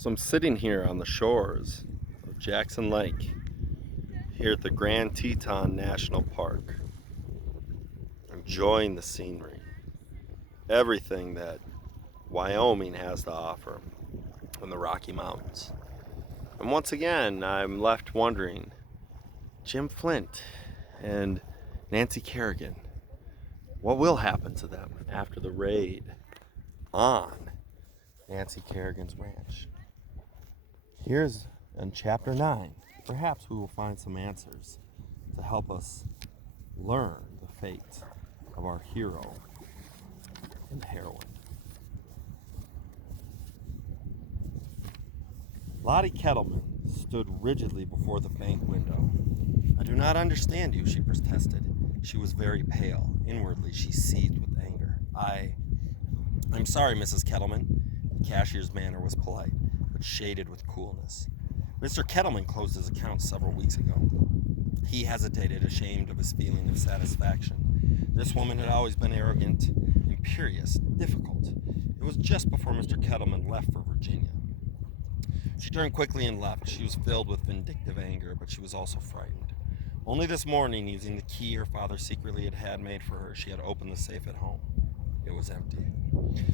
So I'm sitting here on the shores of Jackson Lake, here at the Grand Teton National Park, enjoying the scenery, everything that Wyoming has to offer in the Rocky Mountains. And once again, I'm left wondering, Jim Flint and Nancy Kerrigan, what will happen to them after the raid on Nancy Kerrigan's ranch? Here's in Chapter 9. Perhaps we will find some answers to help us learn the fate of our hero and heroine. Lottie Kettleman stood rigidly before the bank window. "I do not understand you," she protested. She was very pale. Inwardly, she seethed with anger. I'm sorry, Mrs. Kettleman." The cashier's manner was polite, but shaded with coolness. Mr. Kettleman closed his account several weeks ago. He hesitated, ashamed of his feeling of satisfaction. This woman had always been arrogant, imperious, difficult. It was just before Mr. Kettleman left for Virginia. She turned quickly and left. She was filled with vindictive anger, but she was also frightened. Only this morning, using the key her father secretly had made for her, she had opened the safe at home. It was empty.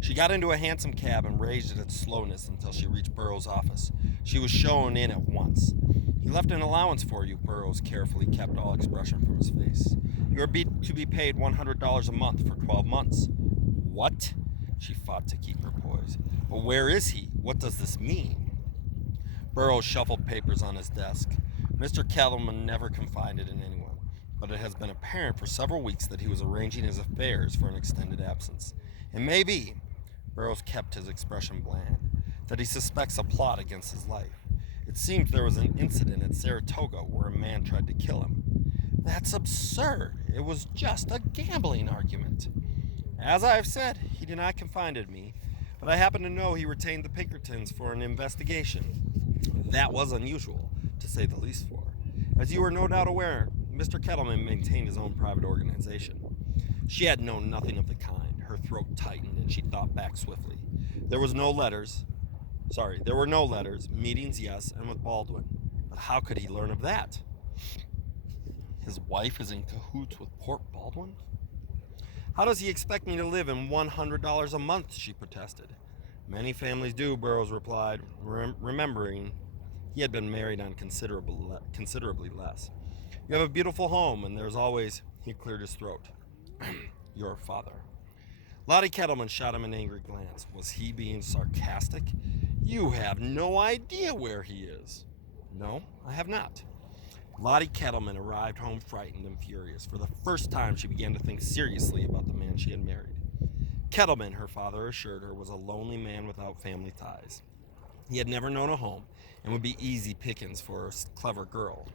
She got into a hansom cab and raged at its slowness until she reached Burroughs' office. She was shown in at once. "He left an allowance for you," Burroughs carefully kept all expression from his face. "You are to be paid $100 a month for 12 months. "What?" She fought to keep her poise. "But where is he? What does this mean?" Burroughs shuffled papers on his desk. Mr. Kettleman never confided in anyone, but it has been apparent for several weeks that he was arranging his affairs for an extended absence. It may be, Burroughs kept his expression bland, that he suspects a plot against his life. It seems there was an incident at Saratoga where a man tried to kill him. "That's absurd. It was just a gambling argument." "As I have said, he did not confide in me, but I happen to know he retained the Pinkertons for an investigation. That was unusual, to say the least for. As you are no doubt aware, Mr. Kettleman maintained his own private organization." She had known nothing of the kind. Her throat tightened and she thought back swiftly. There were no letters, meetings, yes, and with Baldwin. But how could he learn of that? His wife is in cahoots with Port Baldwin? "How does he expect me to live in $100 a month?" she protested. "Many families do," Burroughs replied, remembering he had been married on considerably less. "You have a beautiful home, and there's always—" He cleared his throat. "Your father." Lottie Kettleman shot him an angry glance. Was he being sarcastic? "You have no idea where he is." "No, I have not." Lottie Kettleman arrived home frightened and furious. For the first time, she began to think seriously about the man she had married. Kettleman, her father assured her, was a lonely man without family ties. He had never known a home and would be easy pickings for a clever girl.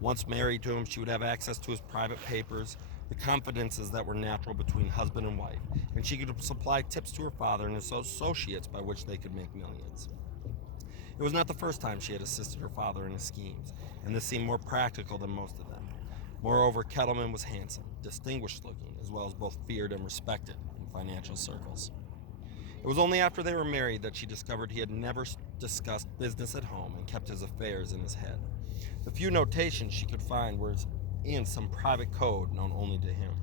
Once married to him, she would have access to his private papers, the confidences that were natural between husband and wife, and she could supply tips to her father and his associates by which they could make millions. It was not the first time she had assisted her father in his schemes, and this seemed more practical than most of them. Moreover, Kettleman was handsome, distinguished looking, as well as both feared and respected in financial circles. It was only after they were married that she discovered he had never discussed business at home and kept his affairs in his head. The few notations she could find were in some private code known only to him.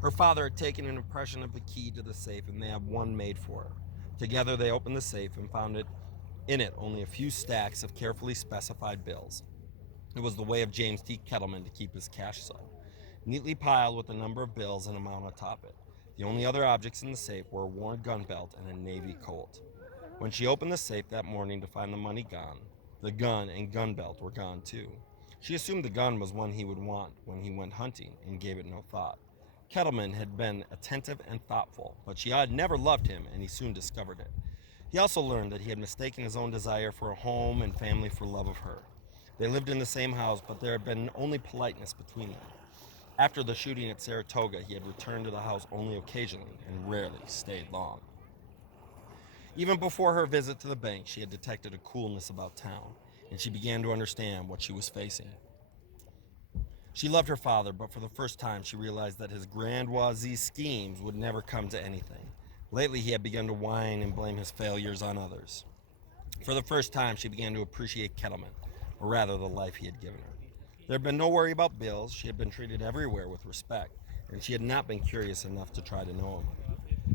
Her father had taken an impression of the key to the safe and they had one made for her. Together they opened the safe and found in it only a few stacks of carefully specified bills. It was the way of James T. Kettleman to keep his cash so, neatly piled with the number of bills and amount atop it. The only other objects in the safe were a worn gun belt and a Navy Colt. When she opened the safe that morning to find the money gone, the gun and gun belt were gone too. She assumed the gun was one he would want when he went hunting and gave it no thought. Kettleman had been attentive and thoughtful, but she had never loved him and he soon discovered it. He also learned that he had mistaken his own desire for a home and family for love of her. They lived in the same house, but there had been only politeness between them. After the shooting at Saratoga, he had returned to the house only occasionally and rarely stayed long. Even before her visit to the bank, she had detected a coolness about town, and she began to understand what she was facing. She loved her father, but for the first time she realized that his grandiose schemes would never come to anything. Lately he had begun to whine and blame his failures on others. For the first time, she began to appreciate Kettleman, or rather the life he had given her. There had been no worry about bills, she had been treated everywhere with respect, and she had not been curious enough to try to know him.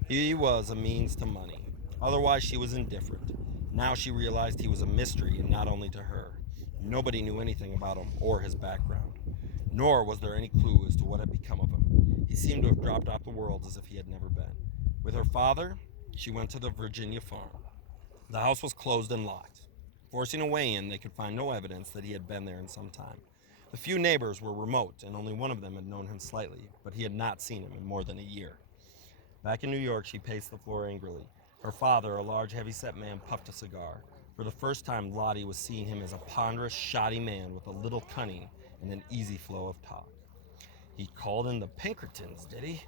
He was a means to money. Otherwise, she was indifferent. Now she realized he was a mystery, and not only to her. Nobody knew anything about him or his background, nor was there any clue as to what had become of him. He seemed to have dropped off the world as if he had never been. With her father, she went to the Virginia farm. The house was closed and locked. Forcing a way in, they could find no evidence that he had been there in some time. The few neighbors were remote, and only one of them had known him slightly, but he had not seen him in more than a year. Back in New York, she paced the floor angrily. Her father, a large, heavy-set man, puffed a cigar. For the first time, Lottie was seeing him as a ponderous, shoddy man with a little cunning and an easy flow of talk. He called in the Pinkertons, did he?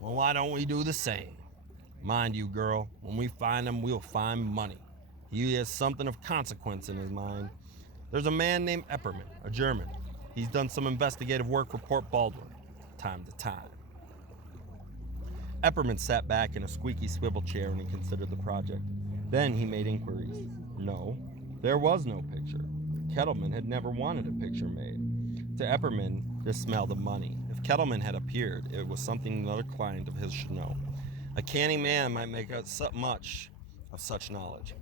Well, why don't we do the same? Mind you, girl, when we find him, we'll find money. He has something of consequence in his mind. There's a man named Epperman, a German. He's done some investigative work for Port Baldwin, time to time. Epperman sat back in a squeaky swivel chair and he considered the project. Then he made inquiries. No, there was no picture. Kettleman had never wanted a picture made. To Epperman, this smelled of money. If Kettleman had appeared, it was something another client of his should know. A canny man might make out much of such knowledge.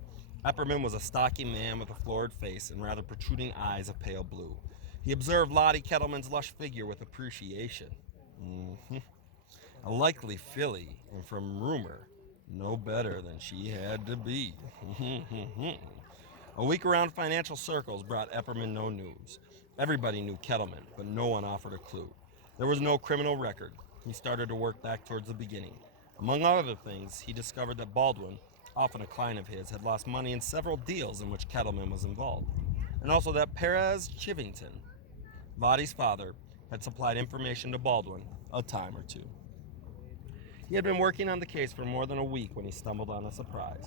Epperman was a stocky man with a florid face and rather protruding eyes of pale blue. He observed Lottie Kettleman's lush figure with appreciation. A likely filly, and from rumor, no better than she had to be. A week around financial circles brought Epperman no news. Everybody knew Kettleman, but no one offered a clue. There was no criminal record. He started to work back towards the beginning. Among other things, he discovered that Baldwin, often a client of his, had lost money in several deals in which Kettleman was involved, and also that Perez Chivington, Lottie's father, had supplied information to Baldwin a time or two. He had been working on the case for more than a week when he stumbled on a surprise.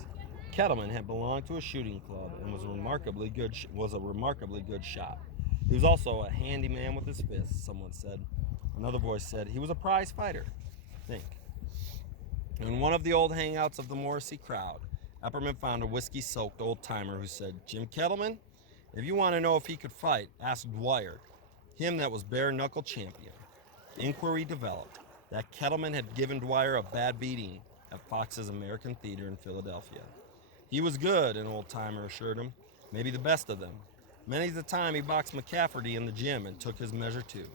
Kettleman had belonged to a shooting club and was a remarkably good shot. He was also a handy man with his fists, someone said. Another voice said he was a prize fighter. Think. In one of the old hangouts of the Morrissey crowd, Epperman found a whiskey-soaked old-timer who said, Jim Kettleman, if you want to know if he could fight, ask Dwyer, him that was bare-knuckle champion. Inquiry developed that Kettleman had given Dwyer a bad beating at Fox's American Theater in Philadelphia. He was good, an old-timer assured him, maybe the best of them. Many's the time he boxed McCafferty in the gym and took his measure too.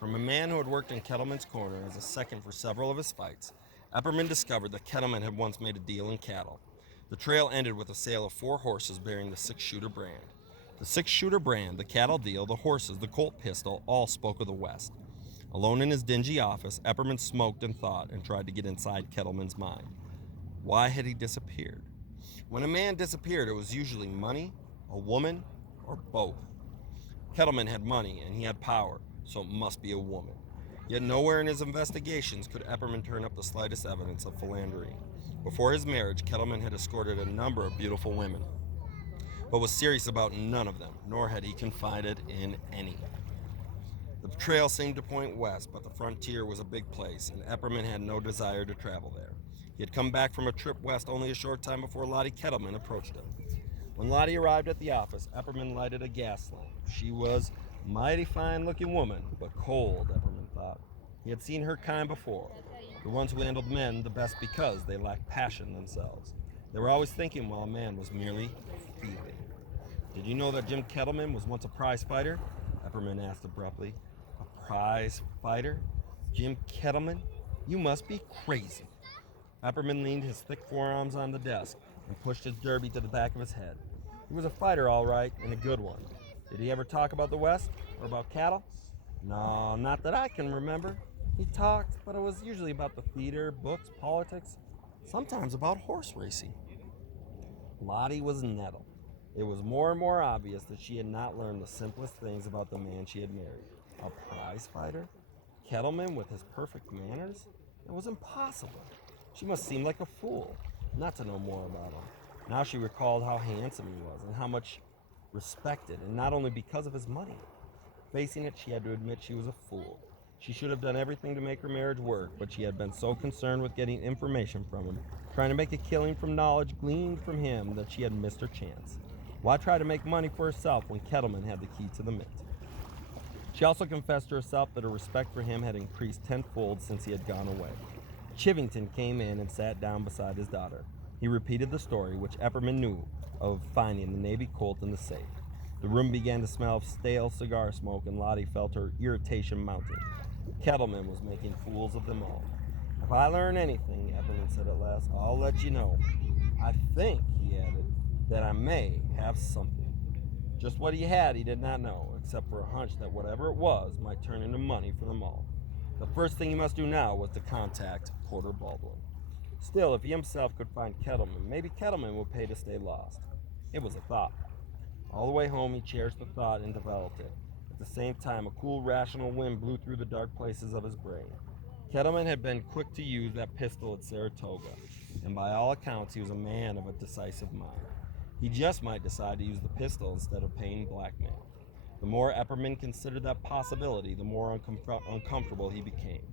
From a man who had worked in Kettleman's corner as a second for several of his fights, Epperman discovered that Kettleman had once made a deal in cattle. The trail ended with a sale of 4 horses bearing the 6-shooter brand. The 6-shooter brand, the cattle deal, the horses, the Colt pistol, all spoke of the West. Alone in his dingy office, Epperman smoked and thought and tried to get inside Kettleman's mind. Why had he disappeared? When a man disappeared, it was usually money, a woman, or both. Kettleman had money and he had power, so it must be a woman. Yet nowhere in his investigations could Epperman turn up the slightest evidence of philandering. Before his marriage, Kettleman had escorted a number of beautiful women, but was serious about none of them, nor had he confided in any. The trail seemed to point west, but the frontier was a big place, and Epperman had no desire to travel there. He had come back from a trip west only a short time before Lottie Kettleman approached him. When Lottie arrived at the office, Epperman lighted a gas lamp. She was a mighty fine-looking woman, but cold, Epperman thought. He had seen her kind before, the ones who handled men the best because they lacked passion themselves. They were always thinking while a man was merely feeling. Did you know that Jim Kettleman was once a prize fighter? Epperman asked abruptly. A prize fighter? Jim Kettleman? You must be crazy. Epperman leaned his thick forearms on the desk and pushed his derby to the back of his head. He was a fighter, all right, and a good one. Did he ever talk about the West or about cattle? No, not that I can remember. He talked, but it was usually about the theater, books, politics, sometimes about horse racing. Lottie was nettled. It was more and more obvious that she had not learned the simplest things about the man she had married. A prize fighter? Kettleman with his perfect manners? It was impossible. She must seem like a fool not to know more about him. Now she recalled how handsome he was and how much respected, and not only because of his money. Facing it, she had to admit she was a fool. She should have done everything to make her marriage work, but she had been so concerned with getting information from him Trying to make a killing from knowledge gleaned from him that she had missed her chance. Why try to make money for herself when Kettleman had the key to the mint? She also confessed to herself that her respect for him had increased tenfold since he had gone away. Chivington came in and sat down beside his daughter. He repeated the story, which Epperman knew, of finding the Navy Colt in the safe. The room began to smell of stale cigar smoke, and Lottie felt her irritation mounting. Kettleman was making fools of them all. If I learn anything, Epperman said at last, I'll let you know. I think, he added, that I may have something. Just what he had, he did not know, except for a hunch that whatever it was might turn into money for them all. The first thing he must do now was to contact Porter Baldwin. Still, if he himself could find Kettleman, maybe Kettleman would pay to stay lost. It was a thought. All the way home, he cherished the thought and developed it. At the same time, a cool, rational wind blew through the dark places of his brain. Kettleman had been quick to use that pistol at Saratoga, and by all accounts, he was a man of a decisive mind. He just might decide to use the pistol instead of paying blackmail. The more Epperman considered that possibility, the more uncomfortable he became.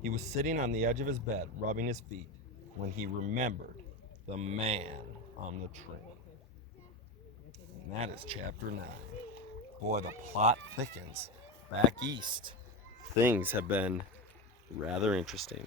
He was sitting on the edge of his bed, rubbing his feet, when he remembered the man on the train. And that is chapter 9. Boy, the plot thickens. Back east, things have been rather interesting.